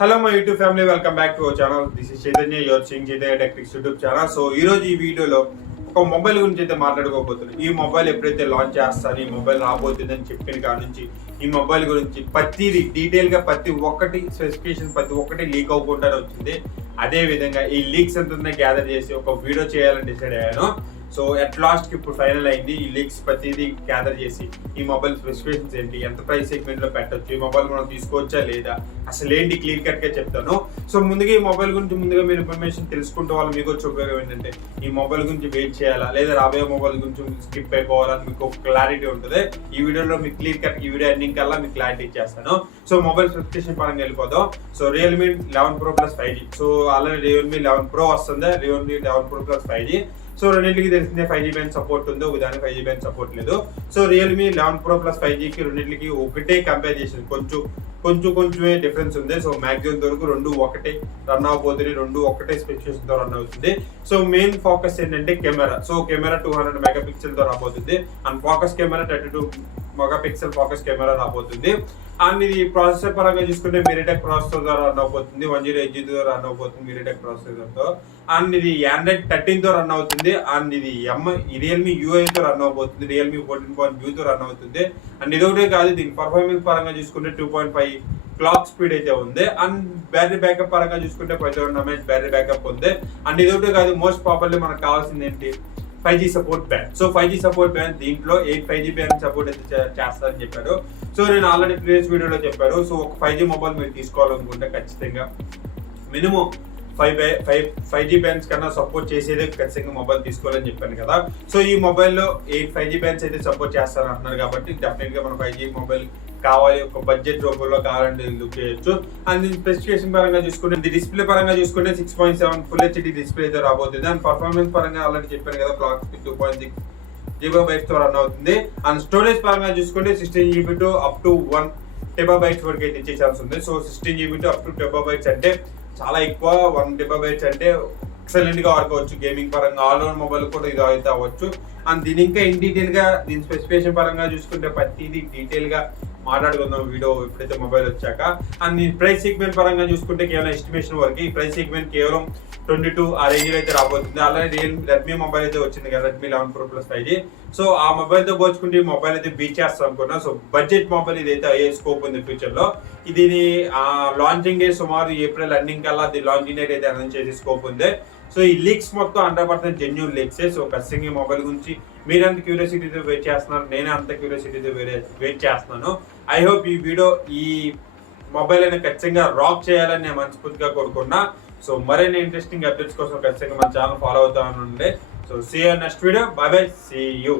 Hello my YouTube family, welcome back to our channel. This is Chaitanya, your Singh Chaitanya techniques YouTube channel. So ఈ రోజు ఈ వీడియోలో ఒక mobile గురించి అయితే మాట్లాడుకోబోతున్నాను. ఈ మొబైల్ ఎప్పుడైతే లాంచ్ చేస్తాను, ఈ మొబైల్ రాబోతుందని చెప్పిన కాడ నుంచి ఈ మొబైల్ గురించి ప్రతిదీ డీటెయిల్ గా ప్రతి ఒక్కటి స్పెసిఫికేషన్ ప్రతి ఒక్కటి లీక్ అవ్వకుండానే వచ్చింది. అదే విధంగా ఈ లీక్స్ అంతా గ్యాదర్ చేసి ఒక వీడియో చేయాలని డిసైడ్ అయ్యాను. సో అట్ లాస్ట్ కి ఇప్పుడు ఫైనల్ అయింది. ఈ లీక్స్ ప్రతిదీ గ్యాదర్ చేసి ఈ మొబైల్ స్పెసిఫికేషన్స్ ఏంటి, ఎంత ప్రైస్ సెగ్మెంట్ లో పెట్టచ్చు, ఈ మొబైల్ మనం తీసుకోవచ్చా లేదా, అసలు ఏంటి క్లియర్ కట్ గా చెప్తాను. సో ముందుగా ఈ మొబైల్ గురించి మీరు ఇన్ఫర్మేషన్ తెలుసుకుంటే వాళ్ళు మీకు వచ్చే ఉపయోగం ఏంటంటే ఈ మొబైల్ గురించి వెయిట్ చేయాలా లేదా రాబోయే మొబైల్ గురించి స్కిప్ అయిపోవాలని మీకు ఒక క్లారిటీ ఉంటుంది. ఈ వీడియోలో మీకు క్లియర్ కట్ ఈ వీడియో ఎండింగ్ కల్లా మీకు క్లారిటీ ఇచ్చేస్తాను. సో మొబైల్ స్పెసిఫికేషన్ పరంగా వెళ్ళిపోదాం. So Realme 11 Pro Plus 5G. So already Realme 11 Pro వస్తుంది, Realme 11 Pro Plus 5G. So రెండింటికి తెలిసిందే 5G బ్యాండ్ సపోర్ట్ ఉంది, ఒక దానికి 5G బ్యాండ్ సపోర్ట్ లేదు. సో రియల్మీ 11 Pro Plus 5Gకి రెండింటికి ఒకటే కంపేర్ చేసింది, కొంచెమే డిఫరెన్స్ ఉంది. సో మాక్సిమం వరకు రెండు ఒకటే రన్ అవబోతుంది, రెండు ఒకటే స్పెసిఫికేషన్ తో రన్ అవుతుంది. సో మెయిన్ ఫోకస్ ఏంటంటే కెమెరా. సో కెమెరా 200 మెగాపిక్సెల్ తో రాబోతుంది and focus camera 32 megapixel focus camera రాబోతుంది. అండ్ ఇది ప్రాసెసర్ పరంగా చూసుకుంటే మీరేటెక్ ప్రాసెసర్ ద్వారా రన్ అవబోతుంది, 1080 తో రన్ అవబోతుంది మీరేటెక్ ప్రాసెసర్ తో. అండ్ ఇది Android 13 తో రన్ అవుతుంది. అండ్ ఇది రియల్మీ UI తో రన్ అవబోతుంది, రియల్మీ 14.2 తో రన్ అవుతుంది. అండ్ ఇది ఒకటే కాదు, దీని పర్ఫార్మెన్స్ పరంగా చూసుకుంటే 2.5 క్లాక్ స్పీడ్ అయితే ఉంది. అండ్ బ్యాటరీ బ్యాకప్ పరంగా చూసుకుంటే 5000 mAh బ్యాటరీ బ్యాకప్ ఉంది. అండ్ ఇది ఒకటే కాదు, మోస్ట్ ప్రాపర్లీ మనకు కావాల్సింది ఏంటి, 5G support band. So 5G support band దీంట్లో 8 5G బ్యాండ్ సపోర్ట్ అయితే చేస్తారని చెప్పారు. సో నేను ఆల్రెడీ ప్రీవియస్ వీడియోలో చెప్పారు. సో ఒక 5G మొబైల్ మీరు తీసుకోవాలనుకుంటే ఖచ్చితంగా మినిమం 5G బ్యాండ్స్ కన్నా సపోర్ట్ చేసేదే ఖచ్చితంగా మొబైల్ తీసుకోవాలని చెప్పాను కదా. సో ఈ మొబైల్లో 8 5G బ్యాండ్స్ అయితే సపోర్ట్ చేస్తారని అంటున్నారు కాబట్టి డెఫినెట్ గా మన 5G మొబైల్ కావాలి, ఒక బడ్జెట్ రూపంలో కావాలంటే లుక్ చేయొచ్చు. అండ్ స్పెసిఫికేషన్ పరంగా చూసుకుంటే డిస్ప్లే పరంగా చూసుకుంటే 6.7 ఫుల్ హెచ్డి డిస్ప్లే అయితే రాబోతుంది. అండ్ పర్ఫార్మెన్స్ పరంగా ఆల్రెడీ చెప్పాను కదా, క్లాక్ స్పీడ్ 2.6 GB తో రన్ అవుతుంది. అండ్ స్టోరేజ్ పరంగా చూసుకుంటే 16 GB to up to 1 TB వరకు అయితే ఇచ్చే ఛాన్స్ ఉంది. So 16 GB to up to TB అంటే చాలా ఎక్కువ. 1 TB అంటే ఎక్సలెంట్ గా వాడుకోవచ్చు గేమింగ్ పరంగా, ఆల్ ఓవర్ మొబైల్ కూడా ఇది అయితే అవ్వచ్చు. అండ్ దీని ఇంకా ఇన్ డీటెయిల్ గా దీని స్పెసిఫికేషన్ పరంగా చూసుకుంటే ప్రతిదీ డీటెయిల్ గా మాట్లాడుకుందాం వీడియో ఎప్పుడైతే మొబైల్ వచ్చాక. అండ్ ఈ ప్రైస్ సెగ్మెంట్ పరంగా చూసుకుంటే కేవలం ఎస్టిమేషన్ వరకు ఈ ప్రైస్ సెగ్మెంట్ కేవలం 22 ఆ రేంజ్ లో అయితే రాబోతుంది. అలాగే రెడ్మీ మొబైల్ అయితే వచ్చింది కదా, Redmi 11 Pro Plus 5G. So ఆ మొబైల్ తో పోల్చుకుంటే ఈ మొబైల్ అయితే బీచ్ చేస్తాం అనుకున్నా. సో బడ్జెట్ మొబైల్ ఇదైతే అయ్యే స్కోప్ ఉంది ఫ్యూచర్ లో. దీని లాంచింగ్ డే సుమారు ఏప్రిల్ ఎండింగ్ కల్లా లాంచింగ్ డేట్ అయితే అనౌన్స్ చేసే స్కోప్ ఉంది. సో ఈ లీక్స్ మొత్తం 100% జెన్యూన్ లీక్సే. సో ఖచ్చితంగా ఈ మొబైల్ గురించి మీరంత క్యూరియాసిటీతో వెయిట్ చేస్తున్నారు, నేనే అంత క్యూరియాసిటీతో వెయిట్ చేస్తున్నాను. ఐ హోప్ ఈ వీడియో ఈ మొబైల్ అనేది ఖచ్చితంగా రాక్ చేయాలని నేను మనస్ఫూర్తిగా కోరుకున్నా. సో మరిన్ని ఇంట్రెస్టింగ్ అప్డేట్స్ కోసం ఖచ్చితంగా మన ఛానల్ ఫాలో అవుతా ఉండండి. So see you next video, bye bye, see you.